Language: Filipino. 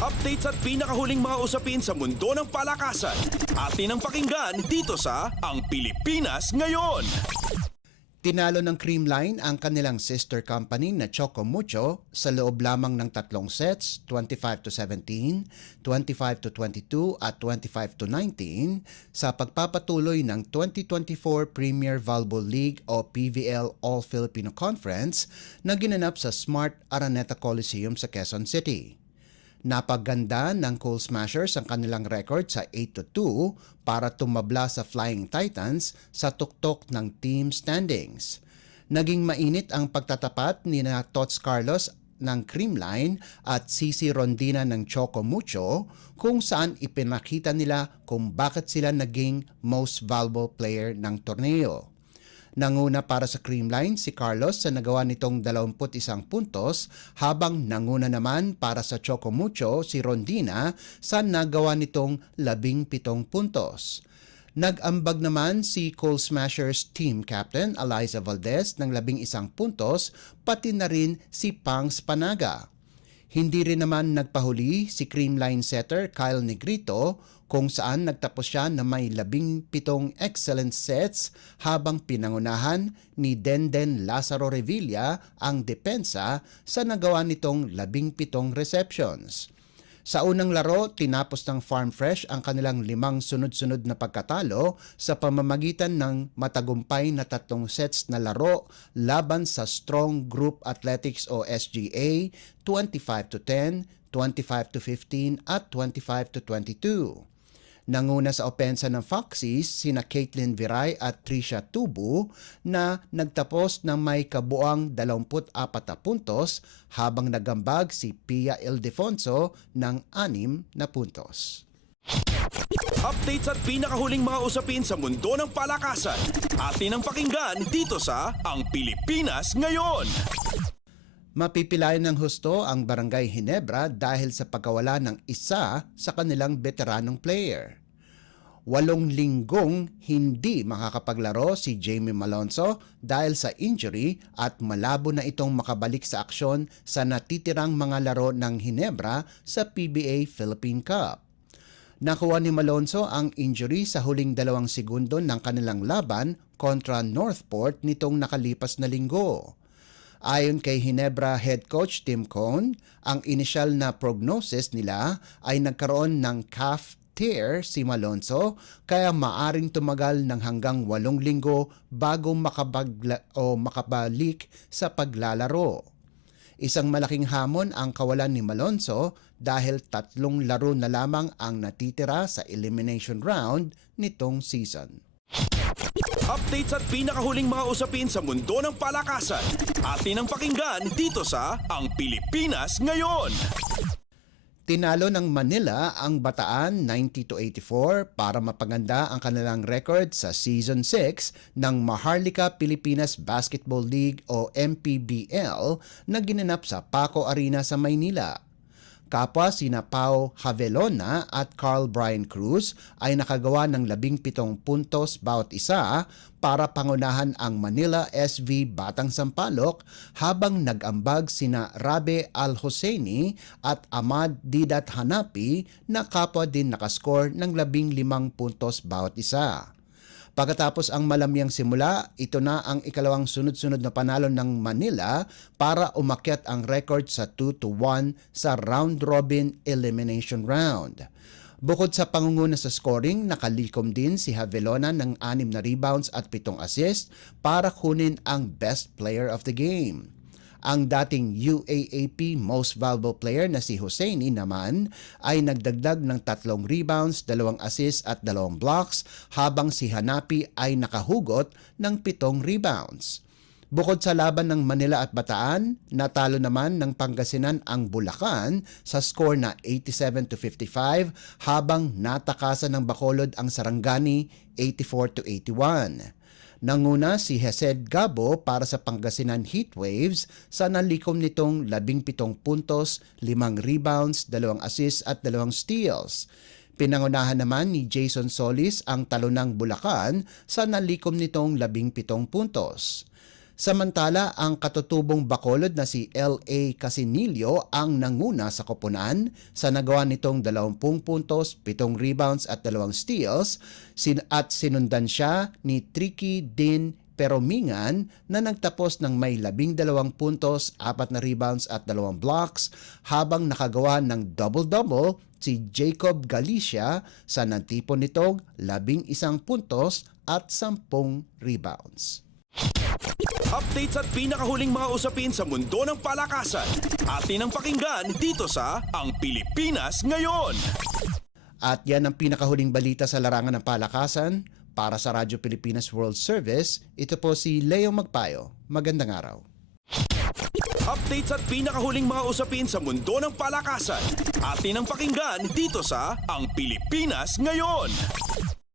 Updates at pinakahuling mga usapin sa mundo ng palakasan. Atin ang pakinggan dito sa Ang Pilipinas Ngayon. Tinalo ng Creamline ang kanilang sister company na Choco Mucho sa loob lamang ng tatlong sets, 25-17, 25-22 at 25-19 sa pagpapatuloy ng 2024 Premier Volleyball League o PVL All-Filipino Conference na ginanap sa Smart Araneta Coliseum sa Quezon City. Napaganda ng Coal Smashers ang kanilang record sa 8-2 para tumabla sa Flying Titans sa tuktok ng team standings. Naging mainit ang pagtatapat ni na Tots Carlos ng Creamline at Cici Rondina ng Choco Mucho kung saan ipinakita nila kung bakit sila naging most valuable player ng torneo. Nanguna para sa Creamline si Carlos sa nagawa nitong 21 puntos habang nanguna naman para sa Choco Mucho si Rondina sa nagawa nitong 17 puntos. Nag-ambag naman si Coal Smashers team captain Eliza Valdez ng 11 puntos pati na rin si Pangs Panaga. Hindi rin naman nagpahuli si Creamline setter Kyle Negrito kung saan nagtapos siya na may 17 excellent sets habang pinangunahan ni Denden Lazaro Revilla ang depensa sa nagawa nitong 17 receptions. Sa unang laro, tinapos ng Farm Fresh ang kanilang 5 sunod-sunod na pagkatalo sa pamamagitan ng matagumpay na 3 sets na laro laban sa Strong Group Athletics o SGA 25-10, 25-15 at 25-22. Nanguna sa opensa ng Foxies sina Caitlin Viray at Trisha Tubu na nagtapos ng may kabuang 24 na puntos habang nagambag si Pia Ildefonso ng 6 na puntos. Updates at pinakahuling mga usapin sa mundo ng palakasan. Atin ang pakinggan dito sa Ang Pilipinas Ngayon. Mapipilayan ng husto ang Barangay Ginebra dahil sa pagkawala ng isa sa kanilang veteranong player. 8 linggong hindi makakapaglaro si Jamie Malonzo dahil sa injury at malabo na itong makabalik sa aksyon sa natitirang mga laro ng Ginebra sa PBA Philippine Cup. Nakuha ni Malonzo ang injury sa huling 2 segundo ng kanilang laban kontra Northport nitong nakalipas na linggo. Ayon kay Ginebra head coach Tim Cone, ang inisyal na prognosis nila ay nagkaroon ng calf tear si Malonzo kaya maaring tumagal ng hanggang 8 linggo bago makabalik sa paglalaro. Isang malaking hamon ang kawalan ni Malonzo dahil 3 laro na lamang ang natitira sa elimination round nitong season. Updates at pinakahuling mga usapin sa mundo ng palakasan. Atin ang pakinggan dito sa Ang Pilipinas Ngayon. Tinalo ng Manila ang Bataan 90-84 para mapaganda ang kanilang record sa Season 6 ng Maharlika Pilipinas Basketball League o MPBL na ginanap sa Paco Arena sa Maynila. Kapwa sina Pau Havelona at Carl Brian Cruz ay nakagawa ng 17 puntos bawat isa para pangunahan ang Manila SV Batang Sampaloc habang nag-ambag sina Rabe Al-Hosseini at Ahmad Didat Hanapi na kapwa din nakascore ng 15 puntos bawat isa. Pagkatapos ang malamyang simula, ito na ang ikalawang sunod-sunod na panalo ng Manila para umakyat ang record sa 2-1 sa round-robin elimination round. Bukod sa pangunguna sa scoring, nakalikom din si Havelona ng 6 na rebounds at 7 assists para kunin ang Best Player of the Game. Ang dating UAAP Most Valuable Player na si Hosseini naman ay nagdagdag ng 3 rebounds, 2 assists at 2 blocks habang si Hanapi ay nakahugot ng 7 rebounds. Bukod sa laban ng Manila at Bataan, natalo naman ng Pangasinan ang Bulacan sa score na 87-55 habang natakasan ng Bacolod ang Sarangani 84-81. Nanguna si Hesed Gabo para sa Pangasinan Heatwaves sa nalikom nitong 17 puntos, 5 rebounds, 2 assists at 2 steals. Pinangunahan naman ni Jason Solis ang talonang Bulacan sa nalikom nitong 17 puntos. Samantala, ang katutubong Bacolod na si L.A. Casinillo ang nanguna sa koponan sa nagawa nitong 20 puntos, 7 rebounds at 2 steals at sinundan siya ni Tricky Din Peromingan na nagtapos ng may 12 puntos, 4 na rebounds at 2 blocks habang nakagawa ng double-double si Jacob Galicia sa nagtipon nitong 11 puntos at 10 rebounds. Updates at pinakahuling mga usapin sa mundo ng palakasan. Atin ang pakinggan dito sa Ang Pilipinas Ngayon. At yan ang pinakahuling balita sa larangan ng palakasan. Para sa Radyo Pilipinas World Service, ito po si Leo Magpayo. Magandang araw. Updates at pinakahuling mga usapin sa mundo ng palakasan. Atin ang pakinggan dito sa Ang Pilipinas Ngayon.